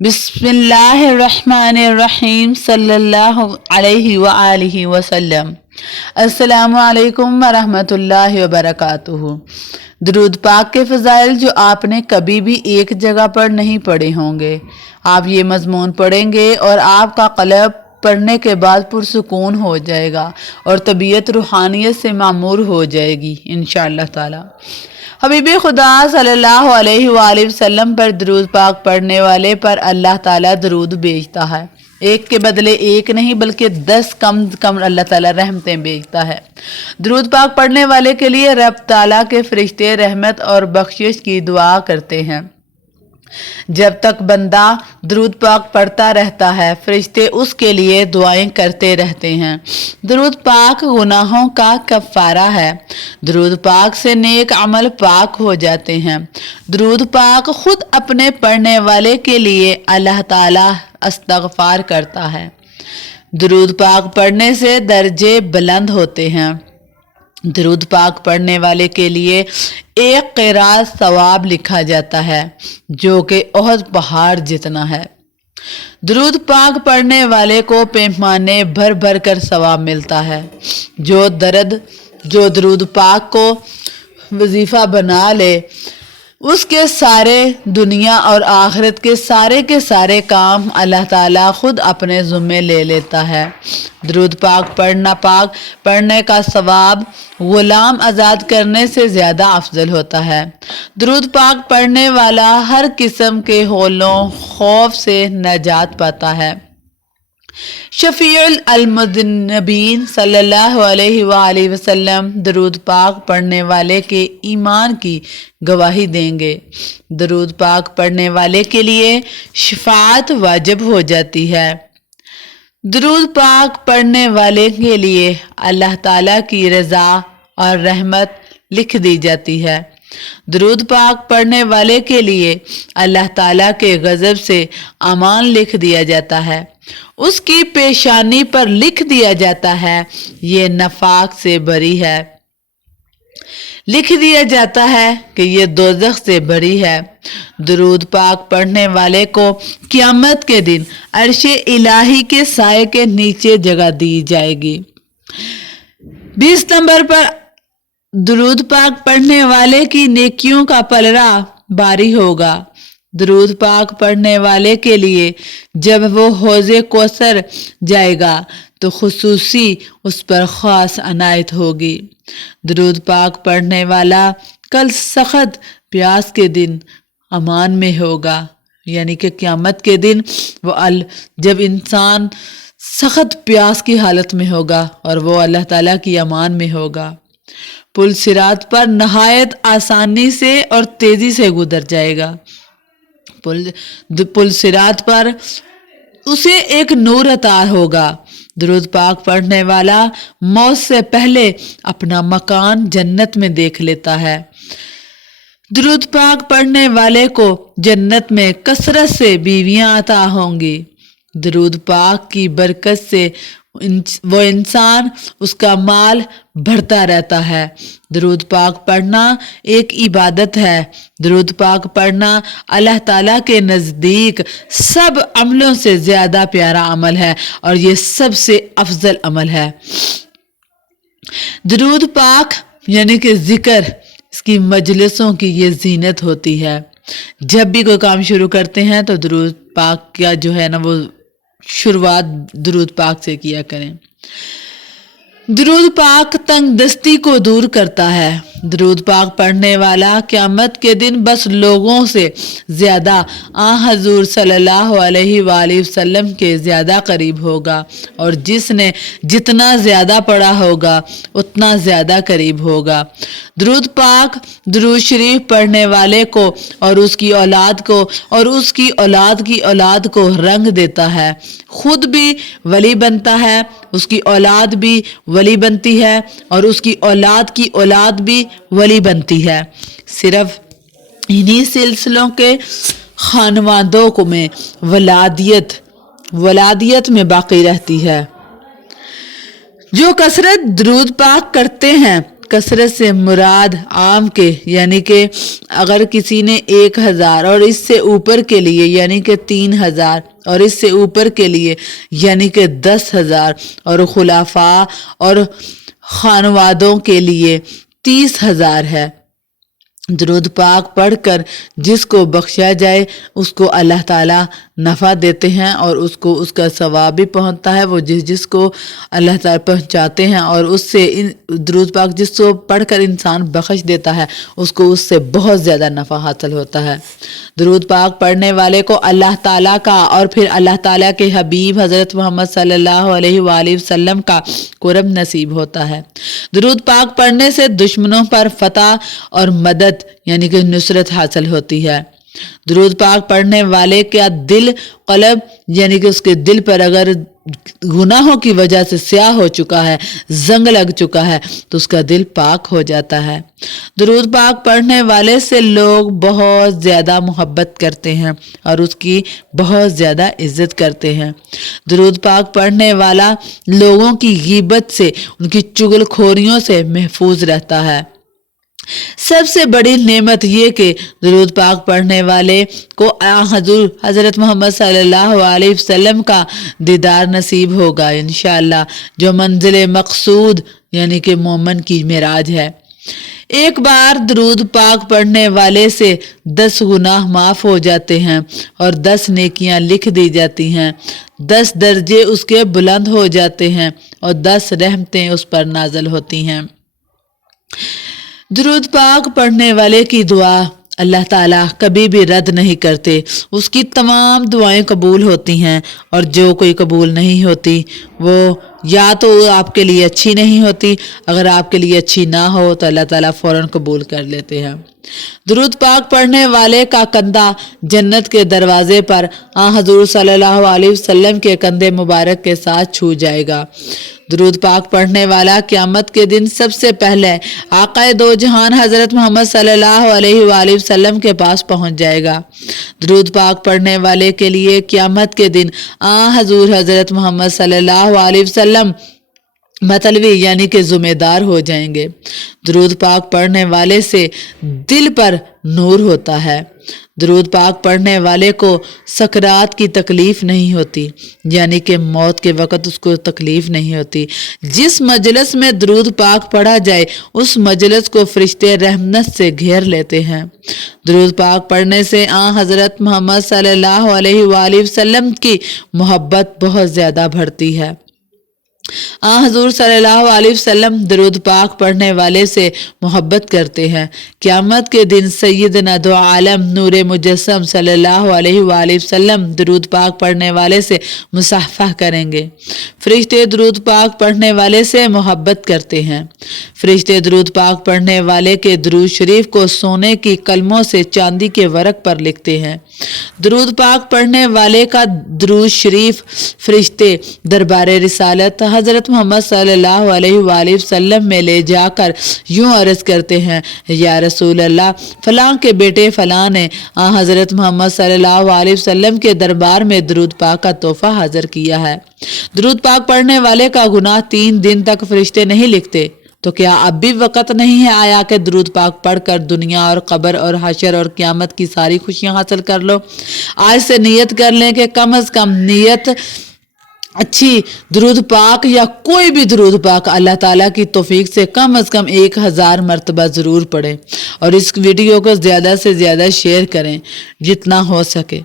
बिस्मिल्लाहिर्रहमानिर्रहीम सल्लल्लाहु अलैहि व आलिहि वसल्लम। अस्सलामु अलैकुम व रहमतुल्लाहि व बरकातुहू। दरूद पाक के फ़ज़ाइल जो आपने कभी भी एक जगह पर नहीं पढ़े होंगे, आप ये मज़मून पढ़ेंगे और आपका क़ल्ब पढ़ने के बाद पुरसुकून हो जाएगा और तबीयत रूहानियत से मामूर हो जाएगी इंशाअल्लाह ताला। हबीबे खुदा सल्लल्लाहु अलैहि वसल्लम पर दरूद पाक पढ़ने वाले पर अल्लाह ताला दरूद भेजता है। एक के बदले एक नहीं बल्कि 10 कम अल्लाह ताला रहमतें भेजता है। दरूद पाक पढ़ने वाले के लिए रब ताला के फरिश्ते रहमत और बख्शिश की दुआ करते हैं। जब तक बंदा दरूद पाक पढ़ता रहता है, फरिश्ते उसके लिए दुआएं करते रहते हैं। दरूद पाक गुनाहों का कफ़ारा है। दरूद पाक से नेक अमल पाक हो जाते हैं। दरूद पाक खुद अपने पढ़ने वाले के लिए अल्लाह ताला इस्तग़फ़ार करता है। दरूद पाक पढ़ने से दर्जे बुलंद होते हैं। दरूद पाक पढ़ने वाले के लिए एक क़िरात सवाब लिखा जाता है जो कि ओहद पहाड़ जितना है। दरूद पाक पढ़ने वाले को पैमाने भर भर कर सवाब मिलता है। जो दरूद पाक को वजीफ़ा बना ले, उसके सारे दुनिया और आखिरत के सारे काम अल्लाह ताला खुद अपने ज़ुम्मे ले लेता है। दरूद पाक पढ़ने का सवाब ग़ुलाम आज़ाद करने से ज़्यादा अफजल होता है। दरूद पाक पढ़ने वाला हर किस्म के हौलों खौफ से नजात पाता है। शफ़ीउल अलमुज़न्निबीन सल्लल्लाहु अलैहि वसल्लम दरूद पाक पढ़ने वाले के ईमान की गवाही देंगे। दरूद पाक पढ़ने वाले के लिए शफ़ाअत वाजिब हो जाती है। दरूद पाक पढ़ने वाले के लिए अल्लाह ताला की रज़ा और रहमत लिख दी जाती है। दरूद पाक पढ़ने वाले के लिए अल्लाह ताला के गज़ब से अमान लिख दिया जाता है। उसकी पेशानी पर लिख दिया जाता है ये नफाक से बरी है। लिख दिया जाता है कि ये दोज़ख से बरी है। दरूद पाक पढ़ने वाले को क़यामत के दिन अर्शे इलाही के साए के नीचे जगह दी जाएगी। 20 नंबर पर दरूद पाक पढ़ने वाले की नेकियों का पलड़ा भारी होगा। दरूद पाक पढ़ने वाले के लिए जब वो हौज़े कौसर जाएगा तो खुसूसी उस पर ख़ास अनायत होगी। दरूद पाक पढ़ने वाला कल सख्त प्यास के दिन अमान में होगा, यानी कि क़यामत के दिन जब इंसान सख्त प्यास की हालत में होगा और वो अल्लाह ताला की अमान में होगा। पुल सिरात पर नहायत आसानी से और तेज़ी से गुजर जाएगा। पुल सिरात पर उसे एक नूर अता होगा। दरूद पाक पढ़ने वाला मौत से पहले अपना मकान जन्नत में देख लेता है। दरूद पाक पढ़ने वाले को जन्नत में कसरत से बीवियां अता होंगी। दरूद पाक की बरकत से वो इंसान उसका माल बढ़ता रहता है। दरूद पाक पढ़ना एक इबादत है। दरूद पाक पढ़ना अल्लाह ताला के नज़दीक सब अमलों से ज़्यादा प्यारा अमल है और ये सबसे अफजल अमल है। दरूद पाक यानी कि ज़िक्र, इसकी मजलिसों की ये जीनत होती है। जब भी कोई काम शुरू करते हैं तो दरूद पाक का जो है ना वो शुरुआत दरूद पाक से किया करें। दरूद पाक तंग दस्ती को दूर करता है। दरूद पाक पढ़ने वाला क़यामत के दिन बस लोगों से ज़्यादा हज़ूर सल्लल्लाहु अलैहि वसल्लम के ज़्यादा करीब होगा और जिसने जितना ज़्यादा पढ़ा होगा उतना ज़्यादा करीब होगा। दरूद पाक दरूद शरीफ पढ़ने वाले को और उसकी औलाद को और उसकी औलाद की औलाद को रंग देता है। खुद भी वली बनता है, उसकी औलाद भी वली बनती है और उसकी औलाद की औलाद भी वली बनती है। सिर्फ इन्हीं सिलसिलों के खानवादों को में वलादियत में बाकी रहती है। जो कसरत दरूद पाक करते हैं कसरत से मुराद आम के यानी कि अगर किसी ने 1000 और इससे ऊपर के लिए यानी कि 3000 और इससे ऊपर के लिए यानी कि 10,000 और खुलाफा और खानवादों के लिए 30,000 है। दुरूद पाक पढ़कर जिसको बख्शा जाए उसको अल्लाह ताला नफ़ा देते हैं और उसको उसका सवाब भी पहुंचता है। वो जिसको अल्लाह ताला पहुंचाते हैं और उससे दुरूद पाक जिसको पढ़कर इंसान बख्श देता है उसको उससे बहुत ज़्यादा नफ़ा हासिल होता है। दुरूद पाक पढ़ने वाले को अल्लाह ताला का और फिर अल्लाह ताला के हबीब हज़रत मोहम्मद सल्लल्लाहु अलैहि वसल्लम का कुर्ब नसीब होता है। दुरूद पाक पढ़ने से दुश्मनों पर फतह और मदद यानी कि नुसरत हासिल होती है। दुरूद पाक पढ़ने वाले का दिल कल्ब यानी कि उसके दिल पर अगर गुनाहों की वजह से स्याह हो चुका है, जंग लग चुका है, तो उसका दिल पाक हो जाता है। दुरूद पाक पढ़ने वाले से लोग बहुत ज़्यादा मोहब्बत करते हैं और उसकी बहुत ज़्यादा इज्जत करते हैं। दुरूद पाक पढ़ने वाला लोगों की गीबत से, उनकी चुगलखोरियों से महफूज रहता है। सबसे बड़ी नेमत ये कि दुरूद पाक पढ़ने वाले को हजूर हज़रत मोहम्मद सल्लल्लाहु अलैहि वसल्लम का दीदार नसीब होगा इंशाअल्लाह, जो मंजिल मकसूद यानी कि मोमन की मेराज है। एक बार दुरूद पाक पढ़ने वाले से 10 गुनाह माफ़ हो जाते हैं और 10 नेकियां लिख दी जाती हैं, 10 दर्जे उसके बुलंद हो जाते हैं और 10 रहमतें उस पर नाज़िल होती हैं। दुरूद पाक पढ़ने वाले की दुआ अल्लाह ताला कभी भी रद्द नहीं करते। उसकी तमाम दुआएं कबूल होती हैं और जो कोई कबूल नहीं होती वो या तो आपके लिए अच्छी नहीं होती, अगर आपके लिए अच्छी ना हो तो अल्लाह ताला फ़ौरन कबूल कर लेते हैं। दुरूद पाक पढ़ने वाले का कंधा जन्नत के दरवाजे पर हजूर सल्लल्लाहु अलैहि वसल्लम के कंधे मुबारक के साथ छू जाएगा। दुरूद पाक पढ़ने वाला क़यामत के दिन सबसे पहले आक़ाए दो जहान हज़रत मोहम्मद सल्लल्लाहु अलैहि वसल्लम के पास पहुंच जाएगा। दुरूद पाक पढ़ने वाले के लिए क़यामत के दिन हजूर हज़रत मोहम्मद सल्लल्लाहु अलैहि वसल्लम मतलबी यानी कि ज़िम्मेदार हो जाएंगे। दुरूद पाक पढ़ने वाले से दिल पर नूर होता है। दुरूद पाक पढ़ने वाले को सकरात की तकलीफ़ नहीं होती यानी कि मौत के वक़्त उसको तकलीफ़ नहीं होती। जिस मजलिस में दुरूद पाक पढ़ा जाए उस मजलिस को फरिश्ते रहमत से घेर लेते हैं। दुरूद पाक पढ़ने से हज़रत मोहम्मद सल्लल्लाहु अलैहि वसल्लम की मोहब्बत बहुत ज़्यादा बढ़ती है। हजूर सल्लल्लाहु अलैहि वसल्लम दुरूद पाक पढ़ने वाले से मोहब्बत करते हैं। क़यामत के दिन सैयदना दो आलम नूर मुजस्सम सल्लल्लाहु अलैहि वसल्लम दुरूद पाक पढ़ने वाले से मुसाफा करेंगे। फरिश्ते दुरूद पाक पढ़ने वाले से मोहब्बत करते हैं। फरिश्ते दुरूद पाक पढ़ने वाले के दुरूद शरीफ को सोने की कलमों से चांदी के वर्क पर लिखते हैं। दुरूद पाक पढ़ने वाले का दुरूद शरीफ फरिश्ते दरबार रिसालत हज़रत मोहम्मद सल्लल्लाहु अलैहि वसल्लम में ले जाकर यूं अर्ज़ करते हैं, या रसूल अल्लाह, फ़लाँ के बेटे फ़लाँ ने हज़रत मोहम्मद सल्लल्लाहु अलैहि वसल्लम के दरबार में दुरूद पाक का तोहफ़ा हाज़िर किया है। दुरूद पाक पढ़ने वाले का गुनाह 3 दिन तक फरिश्ते नहीं लिखते, तो क्या अब भी वक़्त नहीं है आया कि दुरूद पाक पढ़कर दुनिया और कब्र और हशर और क़यामत की सारी खुशियां हासिल कर लो। आज से नियत कर लें कि कम से कम नियत अच्छी दुरूद पाक या कोई भी दुरूद पाक अल्लाह ताला की तौफीक से कम 1000 मरतबा ज़रूर पढ़ें और इस वीडियो को ज़्यादा से ज़्यादा शेयर करें जितना हो सके।